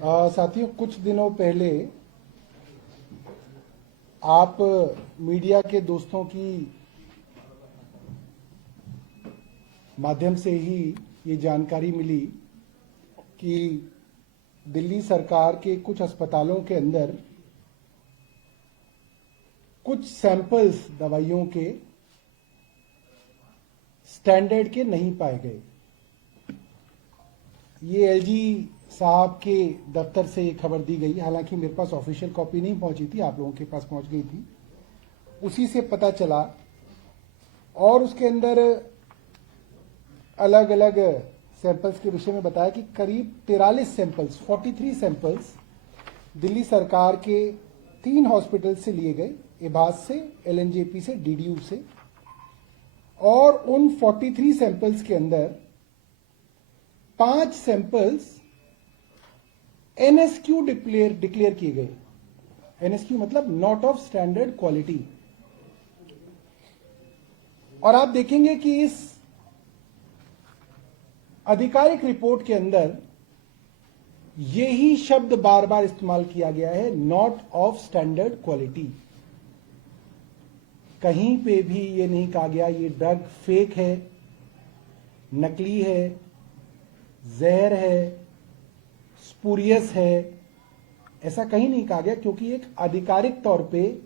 साथियों, कुछ दिनों पहले आप मीडिया के दोस्तों की माध्यम से ही ये जानकारी मिली कि दिल्ली सरकार के कुछ अस्पतालों के अंदर कुछ सैंपल्स दवाइयों के स्टैंडर्ड के नहीं पाए गए। ये एलजी साहब के दफ्तर से ये खबर दी गई। हालांकि मेरे पास ऑफिशियल कॉपी नहीं पहुंची थी, आप लोगों के पास पहुंच गई थी। उसी से पता चला और उसके अंदर अलग अलग सैंपल्स के विषय में बताया कि करीब 43 सैंपल्स दिल्ली सरकार के 3 हॉस्पिटल से लिए गए, एबास से, एलएनजेपी से, डीडीयू से। और उन 43 सैंपल्स के अंदर 5 सैंपल्स एनएसक्यू डिक्लेयर किए गए। एनएसक्यू मतलब नॉट ऑफ स्टैंडर्ड क्वालिटी। और आप देखेंगे कि इस आधिकारिक रिपोर्ट के अंदर यही शब्द बार बार इस्तेमाल किया गया है, नॉट ऑफ स्टैंडर्ड क्वालिटी। कहीं पे भी ये नहीं कहा गया ये ड्रग फेक है, नकली है, जहर है, स्पूरियस है। ऐसा कहीं नहीं कहा गया, क्योंकि एक आधिकारिक तौर पे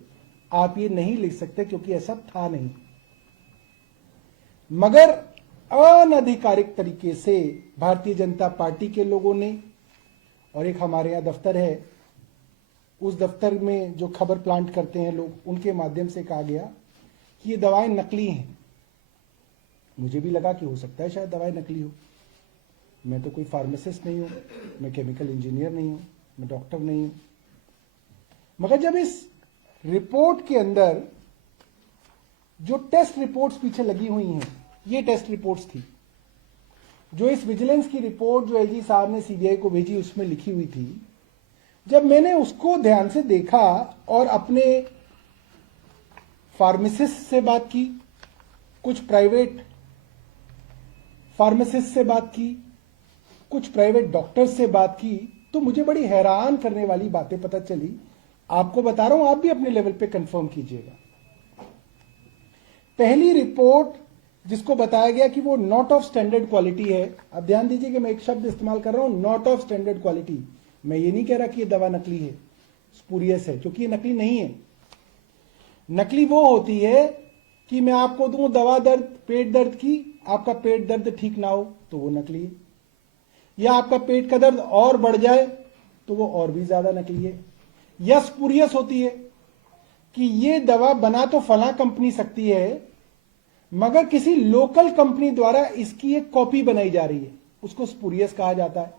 आप ये नहीं लिख सकते, क्योंकि ऐसा था नहीं। मगर अनधिकारिक तरीके से भारतीय जनता पार्टी के लोगों ने, और एक हमारे यहां दफ्तर है, उस दफ्तर में जो खबर प्लांट करते हैं लोग, उनके माध्यम से कहा गया कि ये दवाएं नकली हैं। मुझे भी लगा कि हो सकता है शायद दवाएं नकली हो। मैं तो कोई फार्मासिस्ट नहीं हूं, मैं केमिकल इंजीनियर नहीं हूं, मैं डॉक्टर नहीं हूं। मगर जब इस रिपोर्ट के अंदर जो टेस्ट रिपोर्ट्स पीछे लगी हुई हैं, ये टेस्ट रिपोर्ट्स थी जो इस विजिलेंस की रिपोर्ट जो एलजी साहब ने सीबीआई को भेजी, उसमें लिखी हुई थी। जब मैंने उसको ध्यान से देखा और अपने फार्मासिस्ट से बात की, कुछ प्राइवेट फार्मासिस्ट से बात की, कुछ प्राइवेट डॉक्टर्स से बात की, तो मुझे बड़ी हैरान करने वाली बातें पता चली। आपको बता रहा हूं, आप भी अपने लेवल पे कंफर्म कीजिएगा। पहली रिपोर्ट जिसको बताया गया कि वो नॉट ऑफ स्टैंडर्ड क्वालिटी है। अब ध्यान दीजिए कि मैं एक शब्द इस्तेमाल कर रहा हूं, नॉट ऑफ स्टैंडर्ड क्वालिटी। मैं ये नहीं कह रहा कि ये दवा नकली है, स्पूरियस है, क्योंकि ये नकली नहीं है। नकली वो होती है कि मैं आपको दूं दवा पेट दर्द की, आपका पेट दर्द ठीक ना हो तो वो नकली है। या आपका पेट का दर्द और बढ़ जाए तो वो और भी ज्यादा नकली है। या स्पूरियस होती है कि ये दवा बना तो फला कंपनी सकती है, मगर किसी लोकल कंपनी द्वारा इसकी एक कॉपी बनाई जा रही है, उसको स्पूरियस कहा जाता है।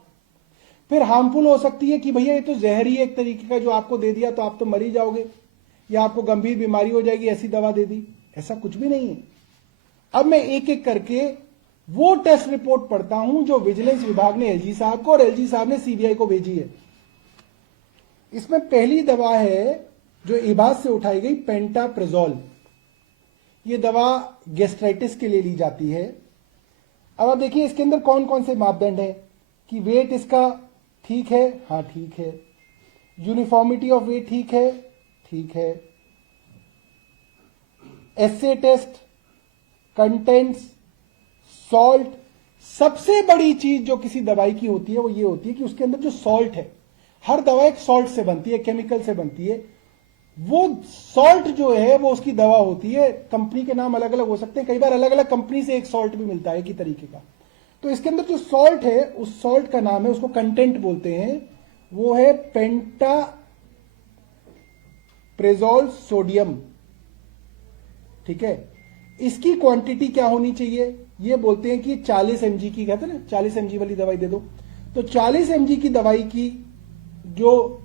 फिर हार्मफुल हो सकती है कि भैया ये तो जहरी एक तरीके का, जो आपको दे दिया तो आप तो मर ही जाओगे, या आपको गंभीर बीमारी हो जाएगी, ऐसी दवा दे दी। ऐसा कुछ भी नहीं है। अब मैं एक एक करके वो टेस्ट रिपोर्ट पढ़ता हूं जो विजिलेंस विभाग ने एलजी साहब को और एलजी साहब ने सीबीआई को भेजी है। इसमें पहली दवा है जो एबास से उठाई गई, पेंटाप्रेजोल। ये दवा गैस्ट्राइटिस के लिए ली जाती है। अब आप देखिए इसके अंदर कौन कौन से मापदंड है कि वेट इसका ठीक है, हाँ ठीक है, यूनिफॉर्मिटी ऑफ वेट ठीक है, ठीक है, एस्से टेस्ट, कंटेंट्स, सॉल्ट। सबसे बड़ी चीज जो किसी दवाई की होती है वो ये होती है कि उसके अंदर जो सॉल्ट है, हर दवा एक सॉल्ट से बनती है, केमिकल से बनती है। वो सॉल्ट जो है वो उसकी दवा होती है। कंपनी के नाम अलग अलग हो सकते हैं, कई बार अलग अलग कंपनी से एक सॉल्ट भी मिलता है एक ही तरीके का। तो इसके अंदर जो सॉल्ट है, उस सॉल्ट का नाम है, उसको कंटेंट बोलते हैं, वो है पेंटाप्रेजोल सोडियम। ठीक है, इसकी क्वांटिटी क्या होनी चाहिए? ये बोलते हैं कि 40 mg की, कहते हैं ना 40 mg वाली दवाई दे दो, तो 40 mg की दवाई की जो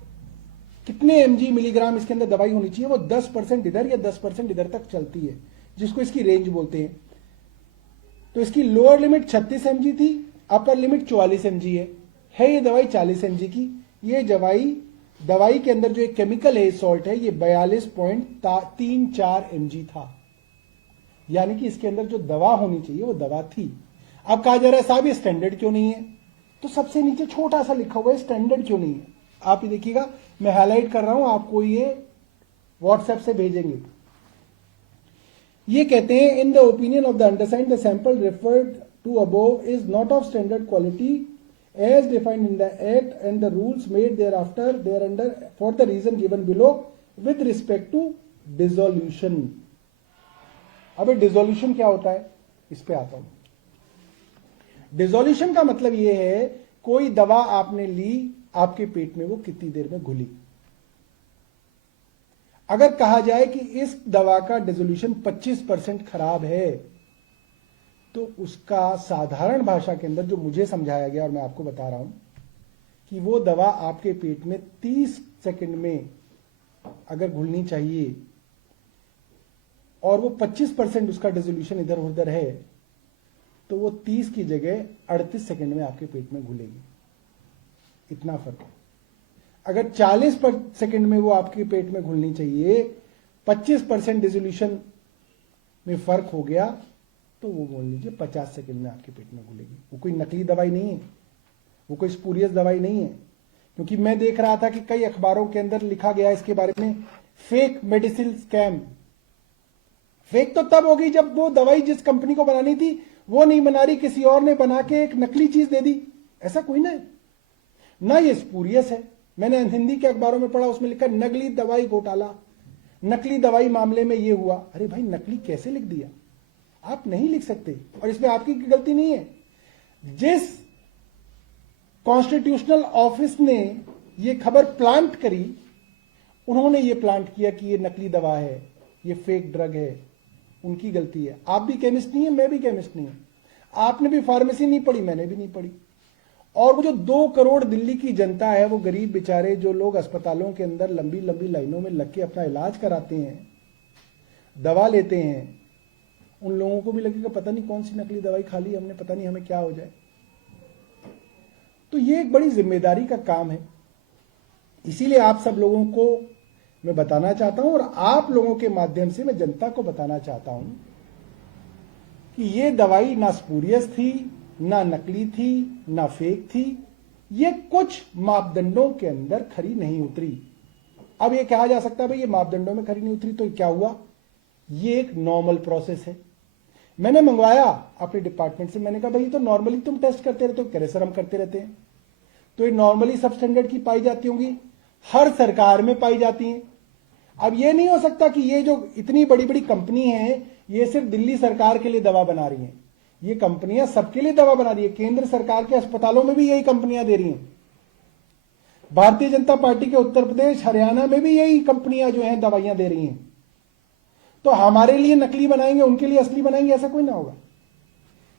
कितने mg मिलीग्राम इसके अंदर दवाई होनी चाहिए, वो 10% इधर या 10% इधर तक चलती है, जिसको इसकी रेंज बोलते हैं। तो इसकी लोअर लिमिट 36 mg थी, अपर लिमिट 44 mg है ये दवाई 40 mg की। ये दवाई के अंदर जो एक केमिकल है, सॉल्ट है, ये 42.34 mg था। यानी कि इसके अंदर जो दवा होनी चाहिए वो दवा थी। अब कहा जा रहा है साहब ये स्टैंडर्ड क्यों नहीं है? तो सबसे नीचे छोटा सा लिखा हुआ है स्टैंडर्ड क्यों नहीं है। आप ये देखिएगा, मैं हाईलाइट कर रहा हूं, आपको ये व्हाट्सएप से भेजेंगे। ये कहते हैं in the opinion of the undersigned the sample referred to above is not of standard quality as defined in the act and the rules made thereafter thereunder for the reason given below with respect to dissolution। अब dissolution क्या होता है, इस पे आता हूं। Dissolution का मतलब यह है कोई दवा आपने ली, आपके पेट में वो कितनी देर में घुली। अगर कहा जाए कि इस दवा का डिसोल्यूशन 25% खराब है, तो उसका साधारण भाषा के अंदर जो मुझे समझाया गया और मैं आपको बता रहा हूं कि वो दवा आपके पेट में 30 सेकंड में अगर घुलनी चाहिए और वो 25% उसका डिसोल्यूशन इधर उधर है, तो वो 30 की जगह 38 सेकंड में आपके पेट में घुलेगी। इतना फर्क है। अगर 40 सेकंड में वो आपके पेट में घुलनी चाहिए, 25% डिसोल्यूशन में फर्क हो गया, तो वो बोल लीजिए 50 सेकंड में आपके पेट में घुलेगी। वो कोई नकली दवाई नहीं है, वो कोई स्पूरियस दवाई नहीं है। क्योंकि मैं देख रहा था कि कई अखबारों के अंदर लिखा गया इसके बारे में, फेक मेडिसिन स्कैम। फेक तो तब होगी जब वो दवाई जिस कंपनी को बनानी थी वो नहीं बना रही, किसी और ने बना के एक नकली चीज दे दी। ऐसा कोई ना ये स्पूरियस है। मैंने हिंदी के अखबारों में पढ़ा, उसमें लिखा नकली दवाई घोटाला, नकली दवाई मामले में ये हुआ। अरे भाई, नकली कैसे लिख दिया? आप नहीं लिख सकते, और इसमें आपकी गलती नहीं है। जिस कॉन्स्टिट्यूशनल ऑफिस ने ये खबर प्लांट करी, उन्होंने ये प्लांट किया कि ये नकली दवा है, ये फेक ड्रग है, उनकी गलती है। आप भी केमिस्ट नहीं है, मैं भी केमिस्ट नहीं हूं, आपने भी फार्मेसी नहीं पढ़ी, मैंने भी नहीं पढ़ी। और वो जो 2 करोड़ दिल्ली की जनता है, वो गरीब बेचारे जो लोग अस्पतालों के अंदर लंबी लंबी लाइनों में लग के अपना इलाज कराते हैं, दवा लेते हैं, उन लोगों को भी लगेगा पता नहीं कौन सी नकली दवाई खा ली हमने, पता नहीं हमें क्या हो जाए। तो ये एक बड़ी जिम्मेदारी का काम है। इसीलिए आप सब लोगों को मैं बताना चाहता हूं, और आप लोगों के माध्यम से मैं जनता को बताना चाहता हूं कि ये दवाई ना स्पूरियस थी, ना नकली थी, ना फेक थी। ये कुछ मापदंडों के अंदर खरी नहीं उतरी। अब ये कहा जा सकता है भाई ये मापदंडों में खरी नहीं उतरी तो क्या हुआ? ये एक नॉर्मल प्रोसेस है। मैंने मंगवाया अपने डिपार्टमेंट से, मैंने कहा भाई तो नॉर्मली तुम टेस्ट करते रहते हो, कह रहे सर हम करते रहते हैं। तो ये नॉर्मली सब स्टैंडर्ड की पाई जाती होंगी, हर सरकार में पाई जाती हैं। अब ये नहीं हो सकता कि ये जो इतनी बड़ी बड़ी कंपनी है ये सिर्फ दिल्ली सरकार के लिए दवा बना रही हैं। ये कंपनियां सबके लिए दवा बना रही है। केंद्र सरकार के अस्पतालों में भी यही कंपनियां दे रही हैं। भारतीय जनता पार्टी के उत्तर प्रदेश, हरियाणा में भी यही कंपनियां जो हैं दवाइयां दे रही हैं। तो हमारे लिए नकली बनाएंगे, उनके लिए असली बनाएंगे, ऐसा कोई ना होगा।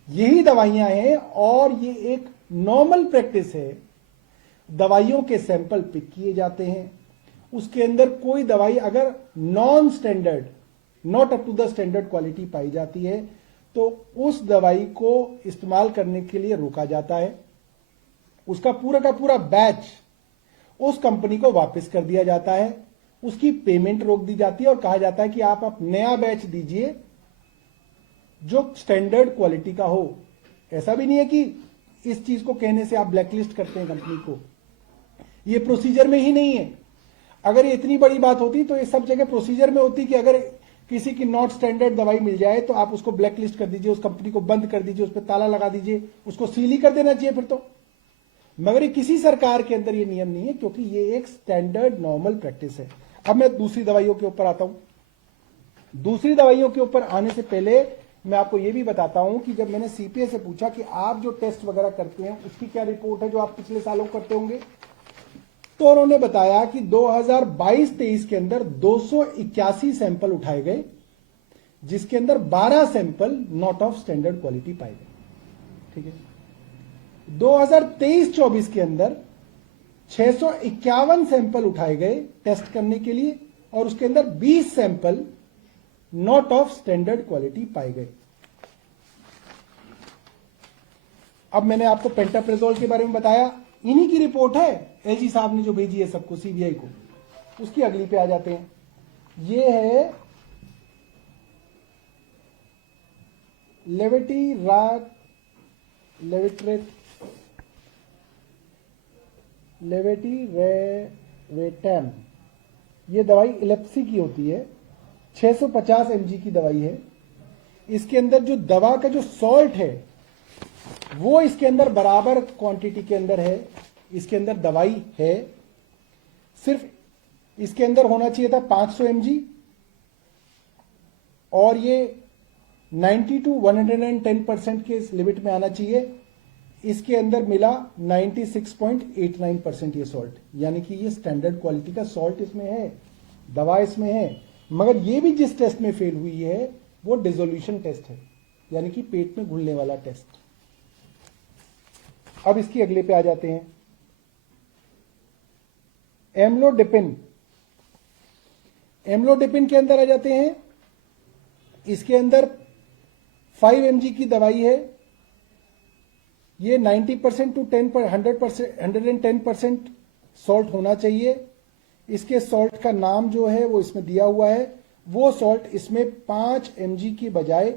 यही दवाइयां हैं और ये एक नॉर्मल प्रैक्टिस है। दवाइयों के सैंपल पिक किए जाते हैं, उसके अंदर कोई दवाई अगर non standard, not up to the standard quality पाई जाती है तो उस दवाई को इस्तेमाल करने के लिए रोका जाता है। उसका पूरा का पूरा बैच उस कंपनी को वापस कर दिया जाता है, उसकी पेमेंट रोक दी जाती है और कहा जाता है कि आप नया बैच दीजिए जो स्टैंडर्ड क्वालिटी का हो। ऐसा भी नहीं है कि इस चीज को कहने से आप ब्लैकलिस्ट करते हैं कंपनी को, ये प्रोसीजर में ही नहीं है। अगर ये इतनी बड़ी बात होती तो ये सब जगह प्रोसीजर में होती कि अगर किसी की नॉट स्टैंडर्ड दवाई मिल जाए तो आप उसको ब्लैकलिस्ट कर दीजिए, उस कंपनी को बंद कर दीजिए, उस पर ताला लगा दीजिए, उसको सील ही कर देना चाहिए फिर तो। मगर ये किसी सरकार के अंदर ये नियम नहीं है, क्योंकि ये एक स्टैंडर्ड नॉर्मल प्रैक्टिस है। अब मैं दूसरी दवाइयों के ऊपर आता हूं। दूसरी दवाइयों के ऊपर आने से पहले मैं आपको यह भी बताता हूं कि जब मैंने सीपीए से पूछा कि आप जो टेस्ट वगैरह करते हैं उसकी क्या रिपोर्ट है जो आप पिछले सालों करते होंगे, तो उन्होंने बताया कि 2022-23 के अंदर 281 सैंपल उठाए गए, जिसके अंदर 12 sample not of standard quality पाए गए। ठीक है। 2023-24 के अंदर 651 सैंपल उठाए गए टेस्ट करने के लिए और उसके अंदर 20 sample not of standard quality पाए गए। अब मैंने आपको पेंटाप्रेजोल के बारे में बताया, इन्हीं की रिपोर्ट है, एलजी साहब ने जो भेजी है सबको, सीबीआई को। उसकी अगली पे आ जाते हैं। ये है लेविट्रेट लेवेटिरेवेटैम, ये दवाई इलेप्सी की होती है, 650 mg की दवाई है। इसके अंदर जो दवा का जो सॉल्ट है वो इसके अंदर बराबर क्वांटिटी के अंदर है, इसके अंदर दवाई है। सिर्फ इसके अंदर होना चाहिए था 500 mg और ये 90 to 110% के लिमिट में आना चाहिए। इसके अंदर मिला 96.89% ये सॉल्ट, यानी कि ये स्टैंडर्ड क्वालिटी का सॉल्ट इसमें है, दवा इसमें है। मगर ये भी जिस टेस्ट में फेल हुई है वो डिसोल्यूशन टेस्ट है, यानी कि पेट में घुलने वाला टेस्ट। अब इसकी अगले पे आ जाते हैं, एम्लोडिपिन। एम्लोडिपिन के अंदर आ जाते हैं। इसके अंदर 5 mg की दवाई है। ये 90% टू 110% सॉल्ट होना चाहिए। इसके सॉल्ट का नाम जो है वो इसमें दिया हुआ है। वो सॉल्ट इसमें 5 mg की बजाय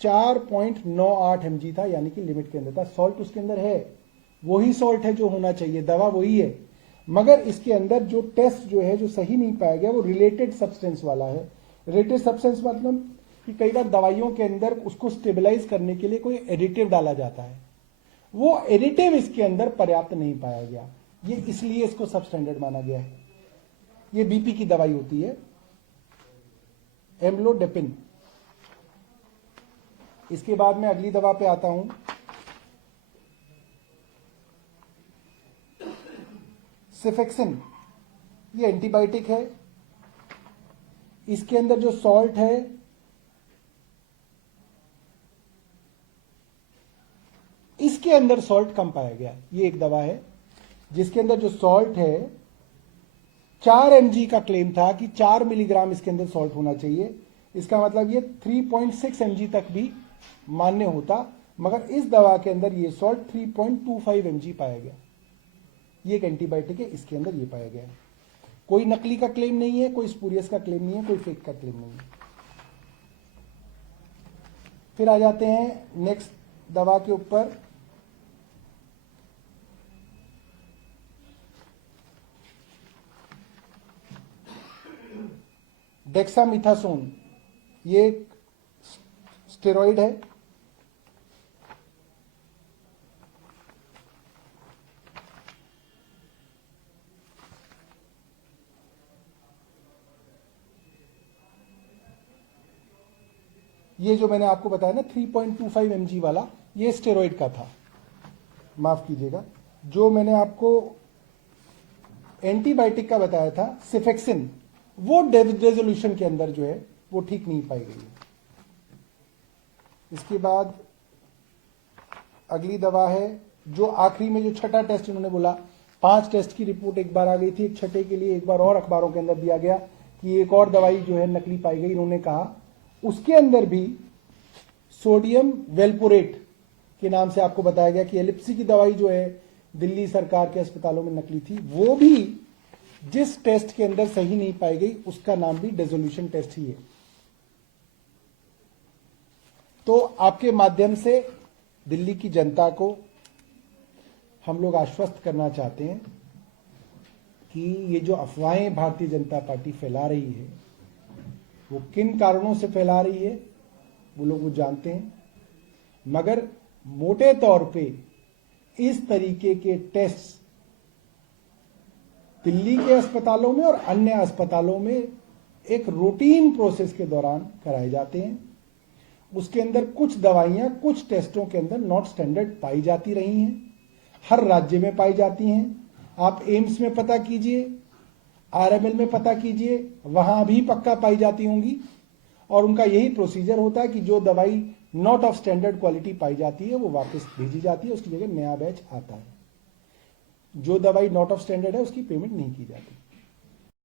4.98 mg था, यानी कि लिमिट के अंदर था। सॉल्ट उसके अंदर है, वही सॉल्ट है जो होना चाहिए, दवा वही है। मगर इसके अंदर जो टेस्ट जो है जो सही नहीं पाया गया वो रिलेटेड सब्सटेंस वाला है। रिलेटेड सब्सटेंस मतलब कि कई बार दवाइयों के अंदर उसको स्टेबलाइज करने के लिए कोई एडिटिव डाला जाता है, वो एडिटिव इसके अंदर पर्याप्त नहीं पाया गया, ये इसलिए इसको सबस्टैंडर्ड माना गया है। ये बीपी की दवाई होती है, एम्लोडिपिन। इसके बाद मैं अगली दवा पे आता हूं, सेफेक्सिन। ये एंटीबायोटिक है। इसके अंदर जो सॉल्ट है इसके अंदर सॉल्ट कम पाया गया। ये एक दवा है जिसके अंदर जो सॉल्ट है 4 mg का क्लेम था कि 4 मिलीग्राम इसके अंदर सॉल्ट होना चाहिए। इसका मतलब ये 3.6 mg तक भी मान्य होता, मगर इस दवा के अंदर ये सॉल्ट 3.25 mg पाया गया। ये एक एंटीबायोटिक है, इसके अंदर ये पाया गया है। कोई नकली का क्लेम नहीं है, कोई स्पूरियस का क्लेम नहीं है, कोई फेक का क्लेम नहीं है। फिर आ जाते हैं नेक्स्ट दवा के ऊपर, डेक्सामिथासोन। ये एक स्टेरॉइड है। ये जो मैंने आपको बताया ना 3.25 mg वाला, ये स्टेरॉइड का था, माफ कीजिएगा। जो मैंने आपको एंटीबायोटिक का बताया था सेफेक्सिन, वो रेजोल्यूशन के अंदर जो है वो ठीक नहीं पाई गई है। इसके बाद अगली दवा है जो आखिरी में जो छठा टेस्ट उन्होंने बोला, 5 टेस्ट की रिपोर्ट एक बार आ गई थी, एक छठे के लिए एक बार और अखबारों के अंदर दिया गया कि एक और दवाई जो है नकली पाई गई। इन्होंने कहा उसके अंदर भी सोडियम वेल्पोरेट के नाम से आपको बताया गया कि एलिप्सी की दवाई जो है दिल्ली सरकार के अस्पतालों में नकली थी। वो भी जिस टेस्ट के अंदर सही नहीं पाई गई उसका नाम भी डिसोल्यूशन टेस्ट ही है। तो आपके माध्यम से दिल्ली की जनता को हम लोग आश्वस्त करना चाहते हैं कि ये जो अफवाहें भारतीय जनता पार्टी फैला रही है वो किन कारणों से फैला रही है वो लोग वो जानते हैं, मगर मोटे तौर पे इस तरीके के टेस्ट दिल्ली के अस्पतालों में और अन्य अस्पतालों में एक रूटीन प्रोसेस के दौरान कराए जाते हैं। उसके अंदर कुछ दवाइयां कुछ टेस्टों के अंदर नॉट स्टैंडर्ड पाई जाती रही हैं, हर राज्य में पाई जाती हैं। आप एम्स में पता कीजिए, आरएमएल में पता कीजिए, वहां भी पक्का पाई जाती होंगी। और उनका यही प्रोसीजर होता है कि जो दवाई नॉट ऑफ स्टैंडर्ड क्वालिटी पाई जाती है वो वापस भेजी जाती है, उसकी जगह नया बैच आता है। जो दवाई नॉट ऑफ स्टैंडर्ड है उसकी पेमेंट नहीं की जाती।